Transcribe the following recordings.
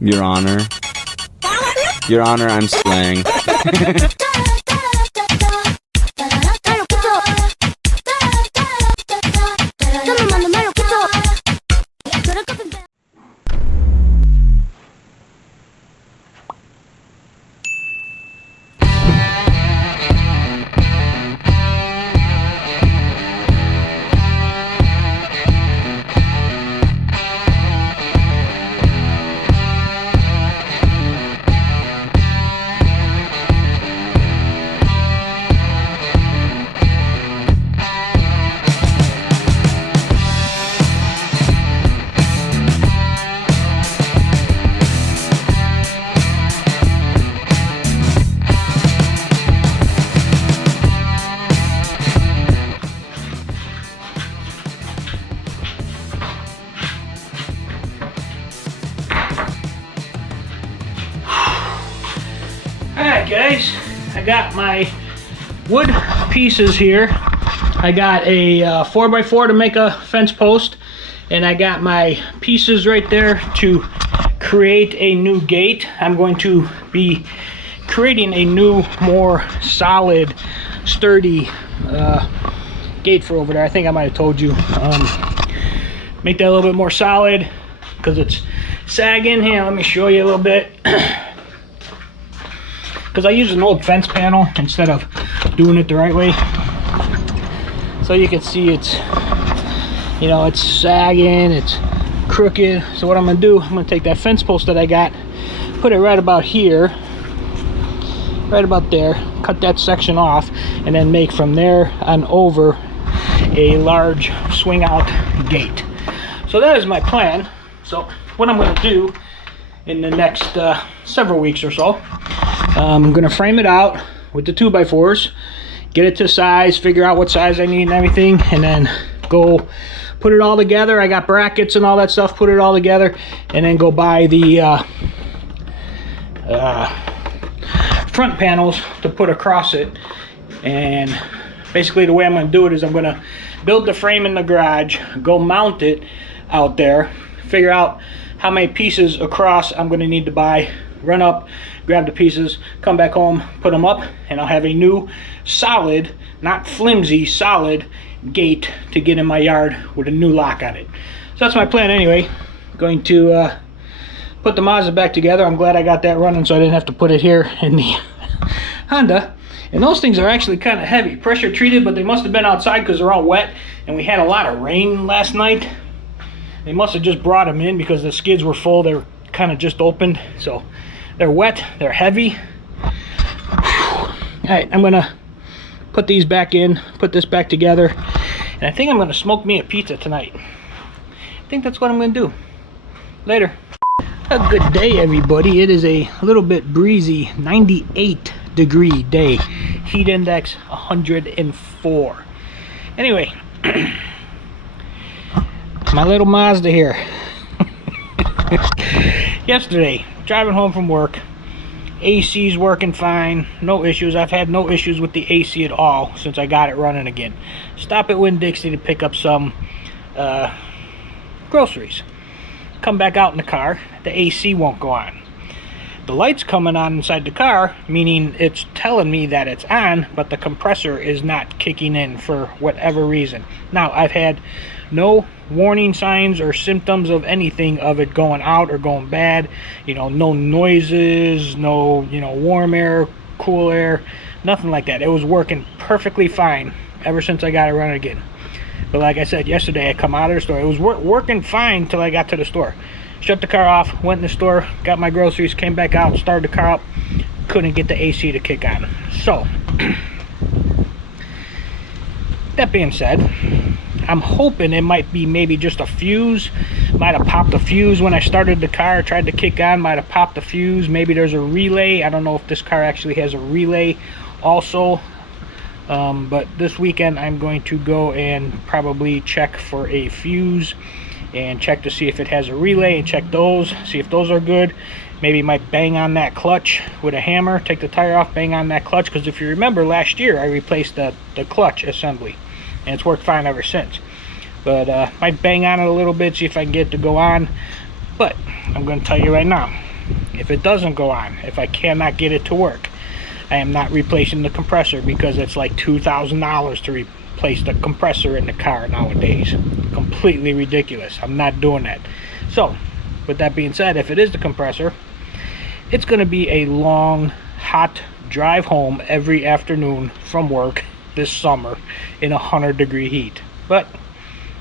Your Honor. Your Honor, I'm slaying. Alright guys, I got my wood pieces here. I got a 4x4 to make a fence post, and I got my pieces right there to create a new gate. I'm going to be creating a new, more solid, sturdy gate for over there. I think I might have told you. Make that a little bit more solid because it's sagging. Here, let me show you a little bit. Because I use an old fence panel instead of doing it the right way. So you can see it's, you know, it's sagging, it's crooked. So what I'm gonna do, I'm gonna take that fence post that I got, put it right about here, right about there, cut that section off, and then make from there on over a large swing out gate. So that is my plan. So what I'm gonna do in the next several weeks or so, I'm gonna frame it out with the 2x4s, get it to size, figure out what size I need and everything, and then go put it all together. I got brackets and all that stuff, put it all together, and then go buy the front panels to put across it. And basically the way I'm gonna do it is I'm gonna build the frame in the garage, go mount it out there, figure out how many pieces across I'm gonna need to buy, run up, grab the pieces, come back home, put them up, and I'll have a new solid, not flimsy, solid gate to get in my yard with a new lock on it. So that's my plan anyway. Going to put the Mazda back together. I'm glad I got that running so I didn't have to put it here in the Honda. And those things are actually kind of heavy, pressure treated, but they must have been outside because they're all wet, and we had a lot of rain last night. They must have just brought them in because the skids were full. They were kind of just opened, so they're wet, they're heavy. All right, I'm gonna put these back in, put this back together, and I think I'm gonna smoke me a pizza tonight. I think that's what I'm gonna do. Later. A good day, everybody. It is a little bit breezy, 98-degree day. Heat index 104. Anyway, my little Mazda here. Yesterday, driving home from work, AC's working fine, no issues. I've had no issues with the AC at all since I got it running again. Stop at Winn-Dixie to pick up some groceries. Come back out in the car, the AC won't go on. The light's coming on inside the car, meaning it's telling me that it's on, but the compressor is not kicking in for whatever reason. Now, I've had no warning signs or symptoms of anything of it going out or going bad. You know, no noises, no, you know, warm air, cool air, nothing like that. It was working perfectly fine ever since I got it running again. But like I said, yesterday I come out of the store. It was working fine till I got to the store. Shut the car off, went in the store, got my groceries, came back out, started the car up. Couldn't get the AC to kick on. So, that being said, I'm hoping it might be maybe just a fuse. Might have popped a fuse when I started the car, tried to kick on, might have popped a fuse. Maybe there's a relay. I don't know if this car actually has a relay also. But this weekend I'm going to go and probably check for a fuse and check to see if it has a relay and check those, see if those are good. Maybe might bang on that clutch with a hammer, take the tire off, bang on that clutch, because if you remember last year I replaced the clutch assembly and it's worked fine ever since. But might bang on it a little bit, see if I can get it to go on. But I'm going to tell you right now, If it doesn't go on, if I cannot get it to work, I am not replacing the compressor, because it's like $2,000 to replace the compressor in the car nowadays. Completely ridiculous. I'm not doing that. So with that being said, if it is the compressor, it's going to be a long, hot drive home every afternoon from work this summer in 100-degree heat. But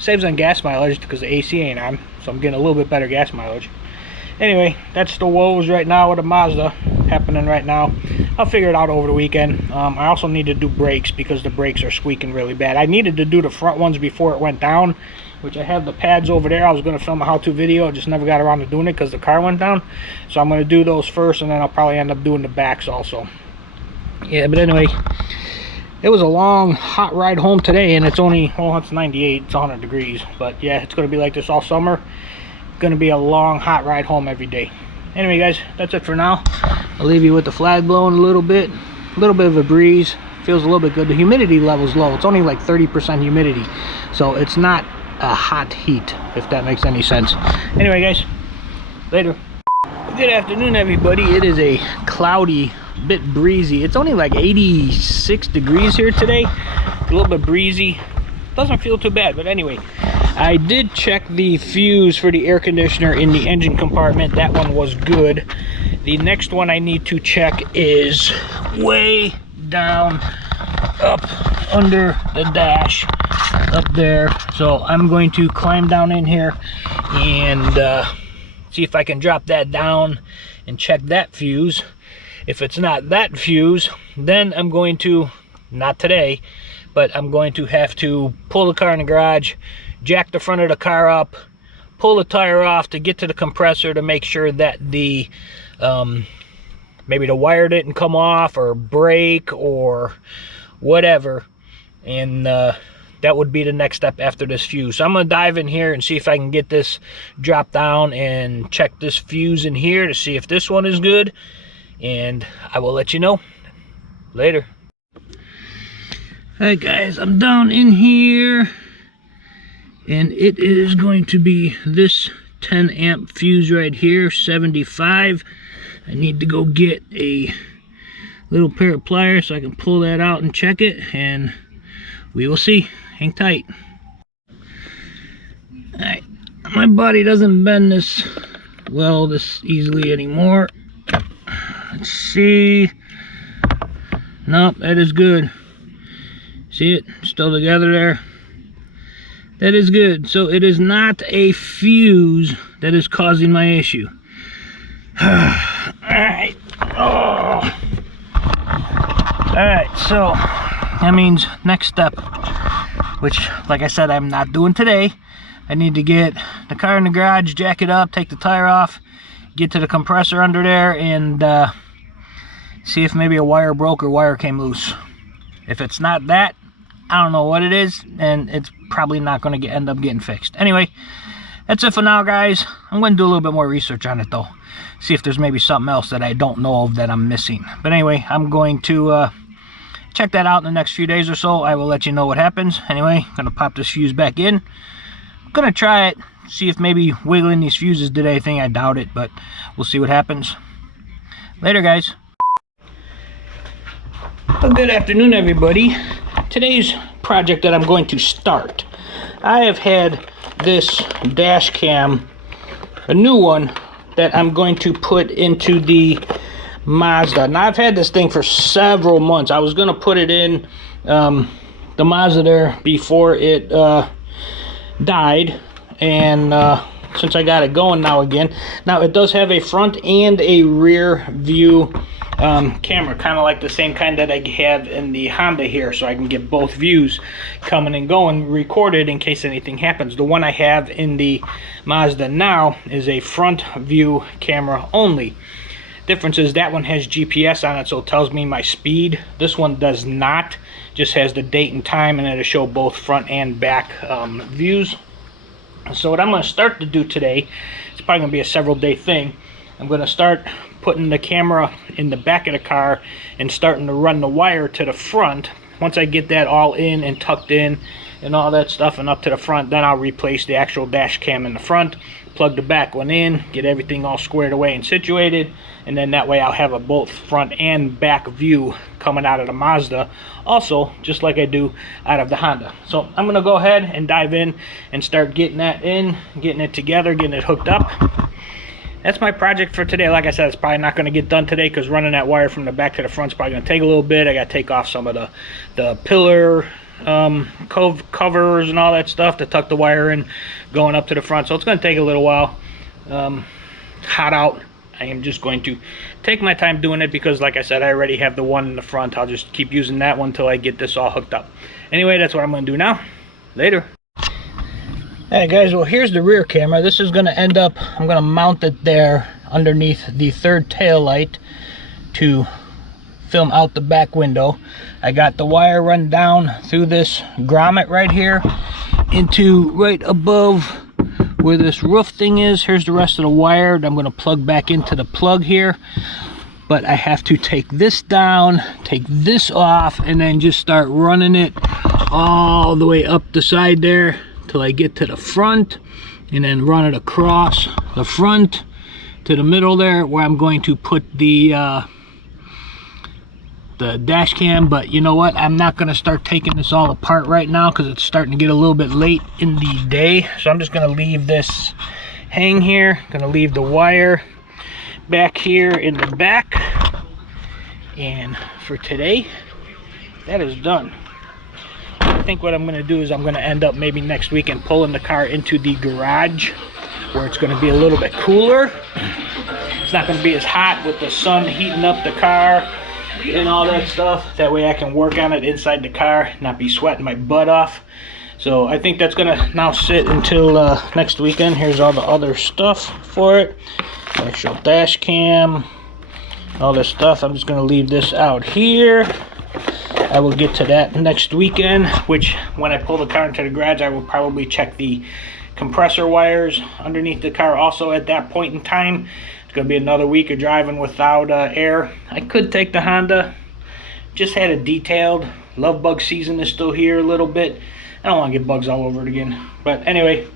saves on gas mileage because the AC ain't on, so I'm getting a little bit better gas mileage. Anyway, that's the woes right now with the Mazda happening right now. I'll figure it out over the weekend. I also need to do brakes because the brakes are squeaking really bad. I needed to do the front ones before it went down, which I have the pads over there. I was going to film a how-to video. I just never got around to doing it because the car went down. So I'm going to do those first, and then I'll probably end up doing the backs also. Yeah, but anyway, it was a long, hot ride home today, and it's only, well, it's 98, it's 100 degrees. But yeah, it's going to be like this all summer. Going to be a long, hot ride home every day. Anyway, guys, that's it for now. I'll leave you with the flag blowing a little bit of a breeze. Feels a little bit good. The humidity level's low. It's only like 30% humidity, so it's not a hot heat, if that makes any sense. Anyway, guys, later. Good afternoon, everybody. It is a cloudy, bit breezy. It's only like 86 degrees here today. A little bit breezy. Doesn't feel too bad, but anyway, I did check the fuse for the air conditioner in the engine compartment. That one was good. The next one I need to check is way down up under the dash up there. So I'm going to climb down in here and see if I can drop that down and check that fuse. If it's not that fuse, then I'm going to, not today, but I'm going to have to pull the car in the garage, jack the front of the car up, pull the tire off to get to the compressor to make sure that the maybe the wire didn't come off or break or whatever, and that would be the next step after this fuse. So I'm going to dive in here and see if I can get this dropped down and check this fuse in here to see if this one is good, and I will let you know later. Alright guys, I'm down in here, and it is going to be this 10 amp fuse right here, 75. I need to go get a little pair of pliers so I can pull that out and check it, and we will see. Hang tight. Alright, my body doesn't bend this easily anymore. Let's see. Nope, that is good. See it? Still together there. That is good. So it is not a fuse that is causing my issue. Alright. Oh. Alright, so that means next step, which, like I said, I'm not doing today. I need to get the car in the garage, jack it up, take the tire off, get to the compressor under there, and see if maybe a wire broke or wire came loose. If it's not that, I don't know what it is, and it's probably not going to end up getting fixed. Anyway, that's it for now, guys. I'm going to do a little bit more research on it, though. See if there's maybe something else that I don't know of that I'm missing. But anyway, I'm going to check that out in the next few days or so. I will let you know what happens. Anyway, I'm going to pop this fuse back in. I'm going to try it, see if maybe wiggling these fuses did anything. I doubt it, but we'll see what happens. Later, guys. Well, good afternoon, everybody. Today's project that I'm going to start, I have had this dash cam, a new one, that I'm going to put into the Mazda. Now, I've had this thing for several months. I was going to put it in the Mazda there before it died, and since I got it going now again. Now, it does have a front and a rear view camera, kind of like the same kind that I have in the Honda here, so I can get both views coming and going recorded in case anything happens. The one I have in the Mazda now is a front view camera only. Difference is that one has GPS on it, so it tells me my speed. This one does not, just has the date and time, and it'll show both front and back views. So what I'm going to start to do today, it's probably going to be a several day thing. I'm going to start putting the camera in the back of the car and starting to run the wire to the front. Once I get that all in and tucked in and all that stuff and up to the front, then I'll replace the actual dash cam in the front, plug the back one in, get everything all squared away and situated, and then that way I'll have a both front and back view coming out of the Mazda also, just like I do out of the Honda. So I'm gonna go ahead and dive in and start getting that in, getting it together, getting it hooked up. That's my project for today. Like I said, it's probably not going to get done today because running that wire from the back to the front is probably going to take a little bit. I got to take off some of the pillar covers and all that stuff to tuck the wire in going up to the front. So it's going to take a little while. It's hot out. I am just going to take my time doing it because, like I said, I already have the one in the front. I'll just keep using that one until I get this all hooked up. Anyway, that's what I'm going to do now. Later. Alright guys, well here's the rear camera. This is going to end up, I'm going to mount it there underneath the third tail light to film out the back window. I got the wire run down through this grommet right here into right above where this roof thing is. Here's the rest of the wire that I'm going to plug back into the plug here. But I have to take this down, take this off, and then just start running it all the way up the side there till I get to the front, and then run it across the front to the middle there where I'm going to put the dash cam. But you know what, I'm not going to start taking this all apart right now because it's starting to get a little bit late in the day. So I'm just going to leave this hang here, going to leave the wire back here in the back, and for today that is done. I think what I'm going to do is I'm going to end up maybe next weekend pulling the car into the garage where it's going to be a little bit cooler. It's not going to be as hot with the sun heating up the car and all that stuff. That way I can work on it inside the car, not be sweating my butt off. So I think that's going to now sit until next weekend. Here's all the other stuff for it. Actual dash cam, all this stuff. I'm just going to leave this out here. I will get to that next weekend, which when I pull the car into the garage, I will probably check the compressor wires underneath the car also at that point in time. It's going to be another week of driving without air. I could take the Honda. Just had it detailed. Love bug season is still here a little bit. I don't want to get bugs all over it again. But anyway,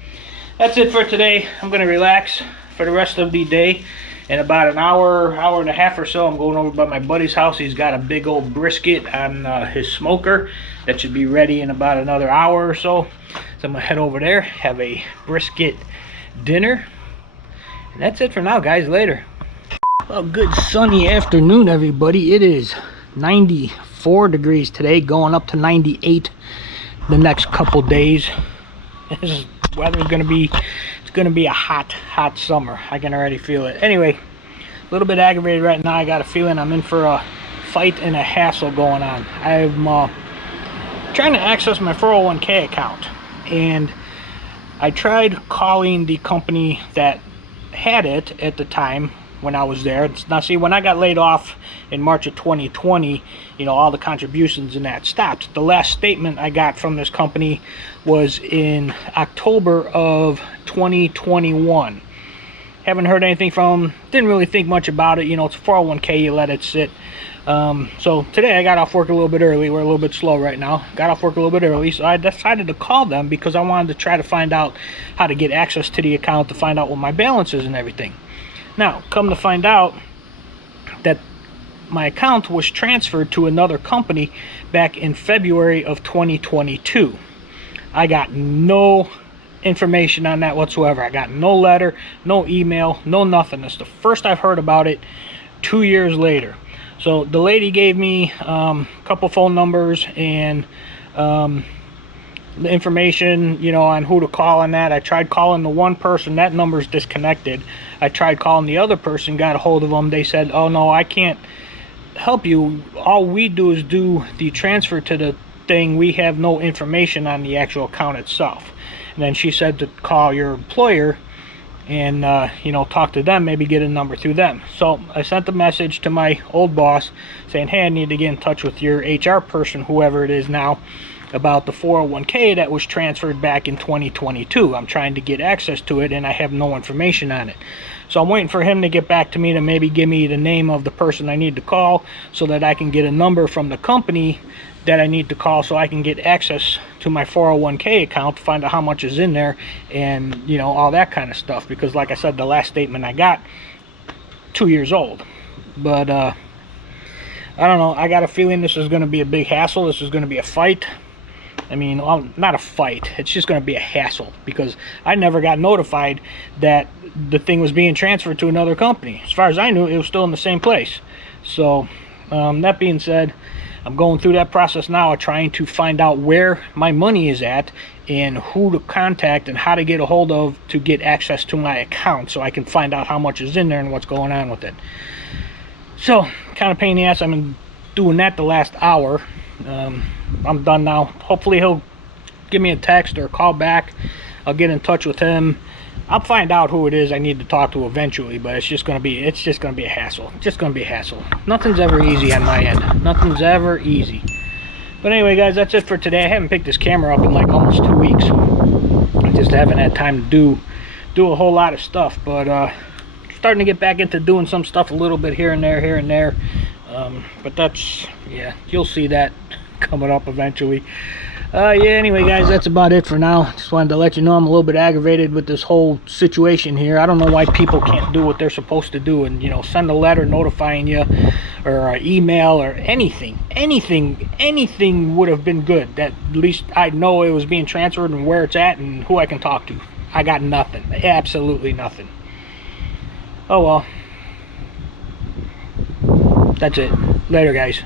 that's it for today. I'm going to relax for the rest of the day. In about an hour and a half or so, I'm going over by my buddy's house. He's got a big old brisket on his smoker that should be ready in about another hour or so. So I'm going to head over there, have a brisket dinner. And that's it for now, guys. Later. Well, good sunny afternoon, everybody. It is 94 degrees today, going up to 98 the next couple days. This weather is going to be... going to be a hot summer. I can already feel it. Anyway, a little bit aggravated right now. I got a feeling I'm in for a fight and a hassle going on. I'm trying to access my 401k account, and I tried calling the company that had it at the time when I was there. Now see, when I got laid off in March of 2020, you know, all the contributions and that stopped. The last statement I got from this company was in October of 2021. Haven't heard anything from them. Didn't really think much about it. You know, it's a 401k, you let it sit. So today I got off work a little bit early. We're a little bit slow right now. Got off work a little bit early, so I decided to call them because I wanted to try to find out how to get access to the account, to find out what my balance is and everything. Now, come to find out that my account was transferred to another company back in February of 2022. I got no information on that whatsoever. I got no letter, no email, no nothing. It's the first I've heard about it 2 years later. So the lady gave me a couple phone numbers and the information, you know, on who to call on that. I tried calling the one person, that number's disconnected. I tried calling the other person, got a hold of them. They said, oh no, I can't help you. All we do is do the transfer to the thing. We have no information on the actual account itself. And then she said to call your employer and you know, talk to them, maybe get a number through them. So I sent a message to my old boss saying, hey, I need to get in touch with your HR person, whoever it is now, about the 401k that was transferred back in 2022. I'm trying to get access to it and I have no information on it. So I'm waiting for him to get back to me to maybe give me the name of the person I need to call so that I can get a number from the company that I need to call so I can get access to my 401k account to find out how much is in there and, you know, all that kind of stuff. Because like I said, the last statement I got, 2 years old. But I don't know, I got a feeling this is going to be a big hassle. This is going to be a fight. I mean, well, not a fight, it's just going to be a hassle because I never got notified that the thing was being transferred to another company. As far as I knew, it was still in the same place. So that being said, I'm going through that process now of trying to find out where my money is at and who to contact and how to get a hold of to get access to my account so I can find out how much is in there and what's going on with it. So, kind of pain in the ass. I've been doing that the last hour. I'm done now. Hopefully he'll give me a text or a call back. I'll get in touch with him. I'll find out who it is I need to talk to eventually, but it's just gonna be a hassle. It's just gonna be a hassle. Nothing's ever easy on my end. Nothing's ever easy. But anyway, guys, that's it for today. I haven't picked this camera up in like almost 2 weeks. I just haven't had time to do a whole lot of stuff, but starting to get back into doing some stuff a little bit here and there. But that's, yeah, you'll see that coming up eventually. Yeah, anyway, guys, that's about it for now. Just wanted to let you know I'm a little bit aggravated with this whole situation here. I don't know why people can't do what they're supposed to do and, you know, send a letter notifying you or an email or anything would have been good. That at least I'd know it was being transferred and where it's at and who I can talk to. I got nothing, absolutely nothing. Oh well, that's it. Later, guys.